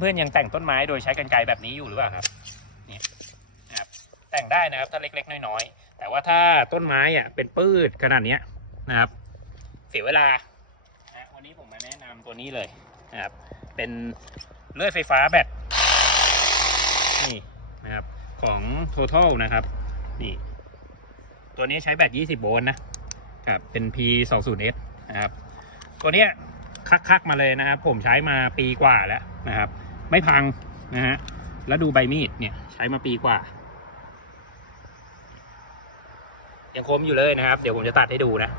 เพื่อนๆยังแต่งต้นไม้โดยใช้กรรไกรแบบนี้อยู่หรือเปล่าครับนี่ครับแต่งได้นะครับถ้าเล็กๆ น้อยๆ แต่ว่าถ้าต้นไม้อะเป็นปืดขนาดเนี้ยนะครับ เสียเวลาวันนี้ผมมาแนะนำตัวนี้เลยนะครับ เป็นเลื่อยไฟฟ้าแบตนี่นะครับของ Total นะครับนี่ตัวนี้ใช้แบต 20 โวลต์นะครับ เป็น P 2 0 S นะครับ ตัวเนี้ยคักๆมาเลยนะครับ ผมใช้มาปีกว่าแล้วนะครับ ไม่พังนะฮะแล้วดูใบมีดเนี่ยใช้มาปีกว่ายังคมอยู่เลยนะครับ เดี๋ยวผมจะตัดให้ดูนะ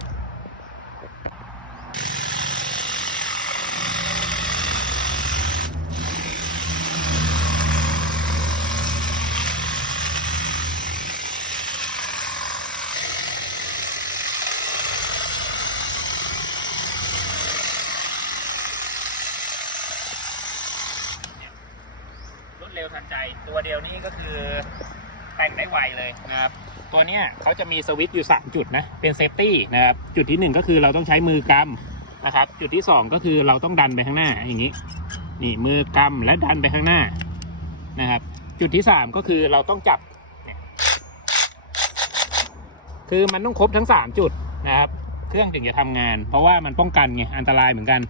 เร็วทันใจ ตัวเดียวนี้ก็คือแต่งได้ไวเลยนะครับ ตัวเนี้ยเขาจะมีสวิตช์อยู่3จุดนะ เป็นเซฟตี้นะครับ จุดที่1ก็คือเราต้องใช้มือกำนะครับ จุดที่2ก็คือเราต้องดันไปข้างหน้าอย่างนี้ นี่มือกำและดันไปข้างหน้านะครับ จุดที่3ก็คือเราต้องจับคือมันต้องครบทั้ง 3 จุดนะครับ เครื่องถึงจะทำงาน เพราะว่ามันป้องกันไงอันตรายเหมือนกัน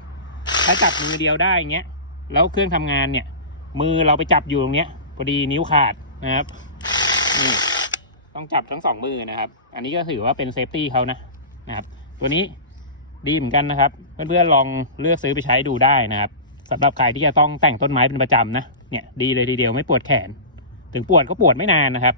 ถ้าจับมือเดียวได้อย่างเงี้ยแล้วเครื่องทำงานเนี่ย มือเราไปจับอยู่ตรงเนี้ยพอดีนิ้วขาดนะครับนี่ต้องจับทั้งสองมือนะครับ อันนี้ก็ถือว่าเป็นเซฟตี้เขานะนะครับตัวนี้ดีเหมือนกันนะครับ เพื่อนๆลองเลือกซื้อไปใช้ดูได้นะครับสำหรับใครที่จะต้องแต่งต้นไม้เป็นประจำนะเนี่ยดีเลยทีเดียวไม่ปวดแขน ถึงปวดก็ปวดไม่นานนะครับ